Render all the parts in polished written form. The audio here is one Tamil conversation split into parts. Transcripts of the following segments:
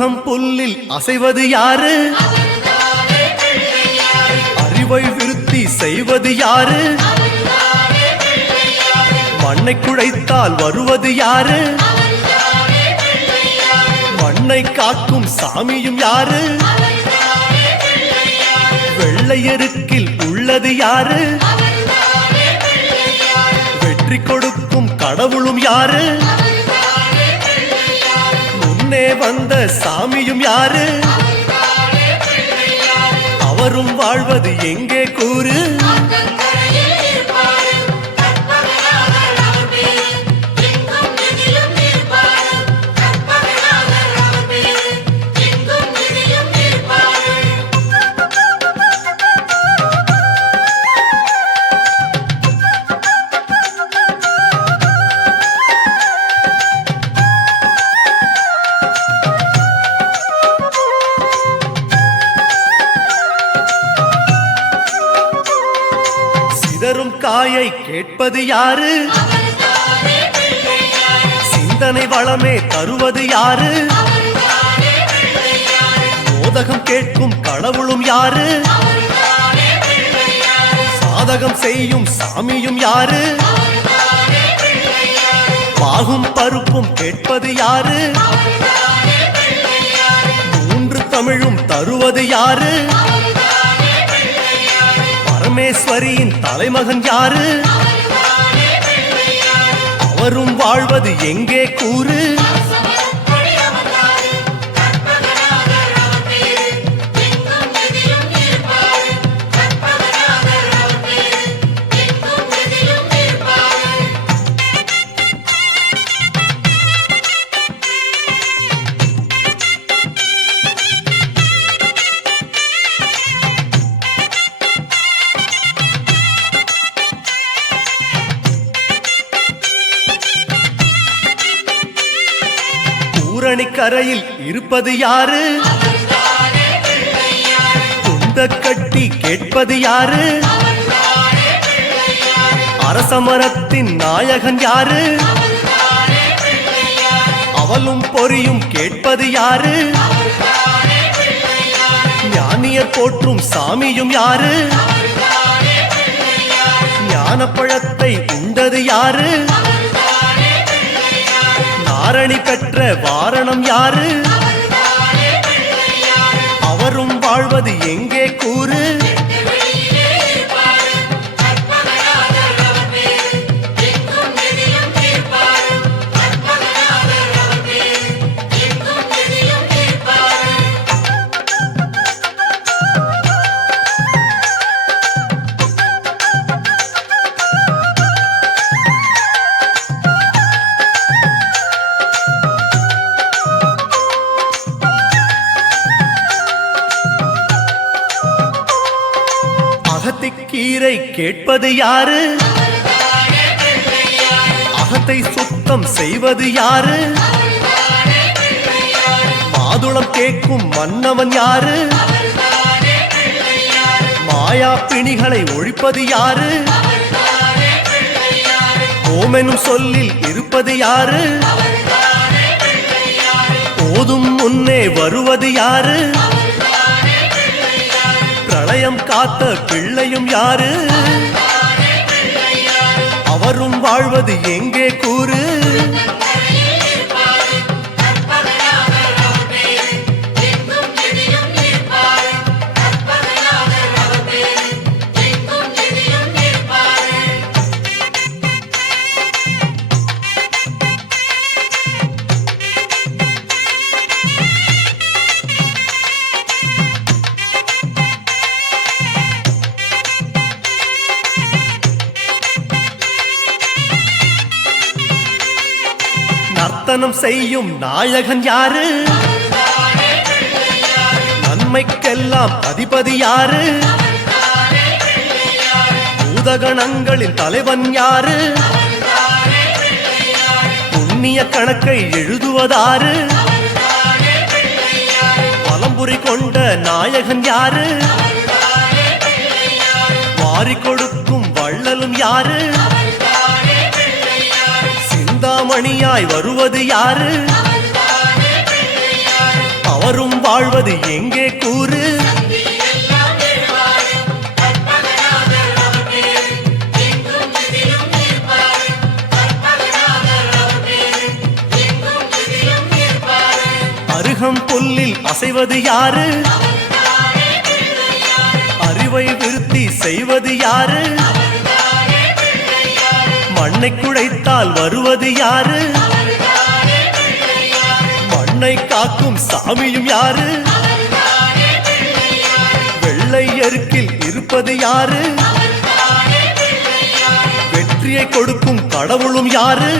முருகம் புல்லில் அசைவது யாரு? அறிவை விருத்தி செய்வது யாரு? மண்ணை குழைத்தால் வருவது யாரு? மண்ணை காக்கும் சாமியும் யாரு? வெள்ளையருக்கில் உள்ளது யாரு? வெற்றி கொடுக்கும் கடவுளும் யாரு? முன்னே வந்த சாமியும் யாரு? அவரும் வாழ்வது எங்கே கூறு? சிதறும் காயை கேட்பது யாரு? சிந்தனை வளமே தருவது யாரு? மோதகம் கேட்கும் கடவுளும் யாரு? சாதகம் செய்யும் சாமியும் யாரு? பாகும் பருப்பும் கேட்பது யாரு? மூன்று தமிழும் தருவது யாரு? பரமேஸ்வரியின் தலைமகன் யாரு? அவரும் வாழ்வது எங்கே கூறு? கரையில் இருப்பது யாரு? துண்ட கட்டி கேட்பது யாரு? அரசமரத்தின் நாயகன் யாரு? அவலும் பொறியும் கேட்பது யாரு? ஞானியர் போற்றும் சாமியும் யாரு? ஞானப்பழத்தை உண்டது யாரு? ஆரணி பெற்ற வாரணம் யாரு? அவரும் வாழ்வது எங்கே கூறு? கீரை கேட்பது யாரு? அகத்தை சுத்தம் செய்வது யாரு? மாதுளம் கேட்கும் மன்னவன் யாரு? மாயா பிணிகளை ஒழிப்பது யாரு? ஓமெனும் சொல்லில் இருப்பது யாரு? போதும் முன்னே வருவது யாரு? பிரளயம் காத்த பிள்ளையும் யாரு? அவரும் வாழ்வது எங்கே கூறு? நர்த்தனம் செய்யும் நாயகன் யாரு? நன்மைக்கெல்லாம் அதிபதி யாரு? பூதகணங்களின் தலைவன் யாரு? புண்ணிய கணக்கை எழுதுவதாரு? பலம்புரி கொண்ட நாயகன் யாரு? வாரி கொடுக்கும் வள்ளலும் யாரு? சிந்தாமணியாய் வருவது யாரு? அவரும் வாழ்வது எங்கே கூறு? அருகம் புல்லில் அசைவது யாரு? அறிவை விருத்தி செய்வது யாரு? மண்ணை குழைத்தால் வருவது யாரு? மண்ணை காக்கும் சாமியும் யாரு? வெள்ளை எருக்கில் இருப்பது யாரு? வெற்றியை கொடுக்கும் கடவுளும் யாரு?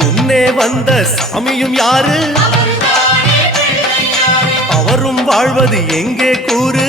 முன்னே வந்த சாமியும் யாரு? அவரும் வாழ்வது எங்கே கூறு?